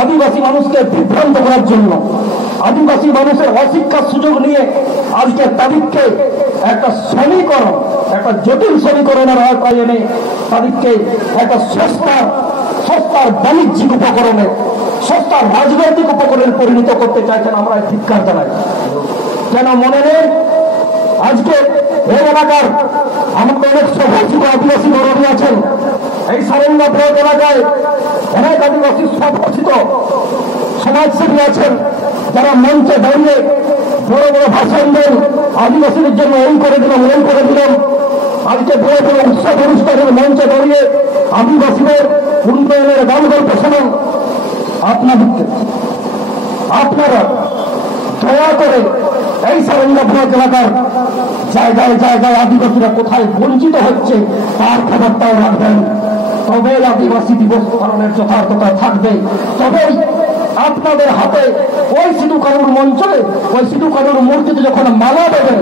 আদিবাসী মানুষকে বিভ্রান্ত করার জন্য, আদিবাসী মানুষের অশিক্ষার সুযোগ নিয়ে আজকে তাদেরকে একটা সমীকরণ, একটা জটিল সমীকরণের আওতায় এনে তাদেরকে একটা সস্তার বাণিজ্যিক উপকরণে, সস্তার রাজনৈতিক উপকরণে পরিণত করতে চাইছেন। আমরা ধিক্কার জানাই। কেন মনে নেই আজকে এই এলাকার আমাদের অনেক সভাষিত আদিবাসী গৌরবী আছেন। এই সারেঙ্গা ব্লক এলাকায় অনেক আদিবাসী সভাষিত সমাজসেবী আছেন, যারা মঞ্চে দাঁড়িয়ে বড় বড় ভাষণ দেন, আদিবাসীদের জন্য এই করে দিলাম, ওই করে দিলাম। আজকে বড় বড় উৎসব অনুষ্ঠানের মঞ্চে দাঁড়িয়ে আদিবাসীদের উন্নয়নের গান গল্প শোনান। আপনারা দয়া করে এই সারেঙ্গা ব্লক এলাকার জায়গায় জায়গায় আদিবাসীরা কোথায় বঞ্চিত হচ্ছে তার খবরটাও রাখবেন। তবেই আদিবাসী দিবস পালনের যথার্থতা থাকবে। তবেই আপনাদের হাতে ওই সিধু কানুর মঞ্চে, ওই সিধু কানুর মূর্তিতে যখন মালা দেবে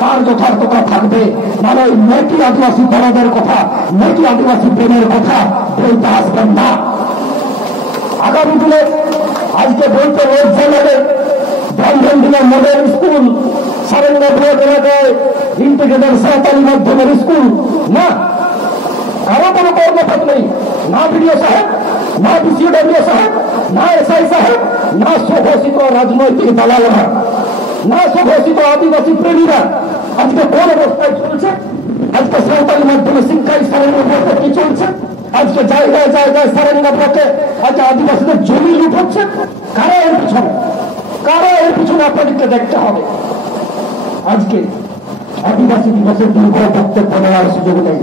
তার যথার্থতা থাকবে। মানে ওই মেকি আদিবাসী দলদের কথা, মেকি আদিবাসী প্রেমের কথা বলতে আসবেন না। আগামী দিনে আজকে বলতে লজ্জা লাগে, ব্রাহ্মণদিনা মডেল স্কুল সারেঙ্গা ব্লক এলাকায় ইন্টিগ্রেটেড সাঁওতালি মাধ্যমের স্কুল না, কারো কোনো কর্মপথ নেই, না বিডিও সাহেব, না বিসিডব্লিউ সাহেব, না এসআই সাহেব, না সুঘোষিত রাজনৈতিক দালালরা, না সুঘোষিত আদিবাসী প্রেমীরা আজকে কোন অবস্থায় চলছে? আজকে সাঁওতালি মাধ্যমে শিক্ষায় সারেঙ্গা ব্লকে কি চলছে? আজকে জায়গায় জায়গায় সারেঙ্গা ব্লকে আজকে আদিবাসীদের জমি লুট হচ্ছে। কারা এর পিছনে আপনাদেরকে দেখতে হবে। আজকে আদিবাসী দিবসের দুর্বল বক্তব্য নেওয়ার সুযোগ নেই।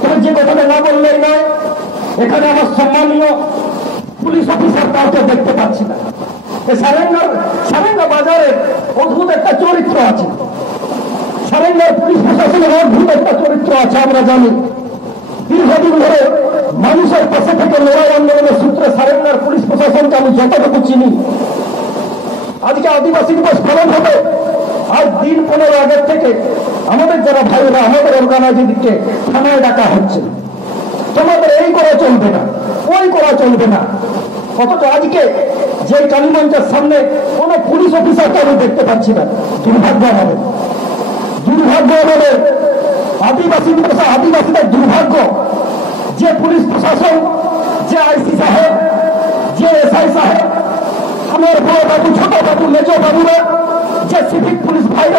তবে যে কথাটা না বললেই নয়, এখানে আমার সম্মানীয় পুলিশ অফিসার কাউকে দেখতে পাচ্ছি না। সারেঙ্গা বাজারে অদ্ভুত একটা চরিত্র আছে, সারেঙ্গার পুলিশ প্রশাসনের অদ্ভুত একটা চরিত্র আছে। আমরা জানি দীর্ঘদিন ধরে মানুষের পাশে থেকে লড়াই আন্দোলনের সূত্রে সারেঙ্গার পুলিশ প্রশাসনকে আমি যতটুকু চিনি, আজকে আদিবাসী দিবস পালন হবে। আজ দিন 15 আগের থেকে আমাদের যারা ভাইরা, আমাদের অর্গানাইজেশনকে থানায় ডাকা হচ্ছে, তোমাদের এই করা চলবে না, ওই করা চলবে না। অথচ আজকে যে কালীমঞ্চের সামনে কোন পুলিশ অফিসারকে আমি দেখতে পাচ্ছি না। দুর্ভাগ্য আমাদের আদিবাসী দিবস, আদিবাসীদের দুর্ভাগ্য। যে পুলিশ প্রশাসন, যে আইসি সাহেব, যে এসআই সাহেব, আমার বড় বাবু, ছোট বাবু, মেজো বাবুরা, যে সিভিক পুলিশ ভাইরা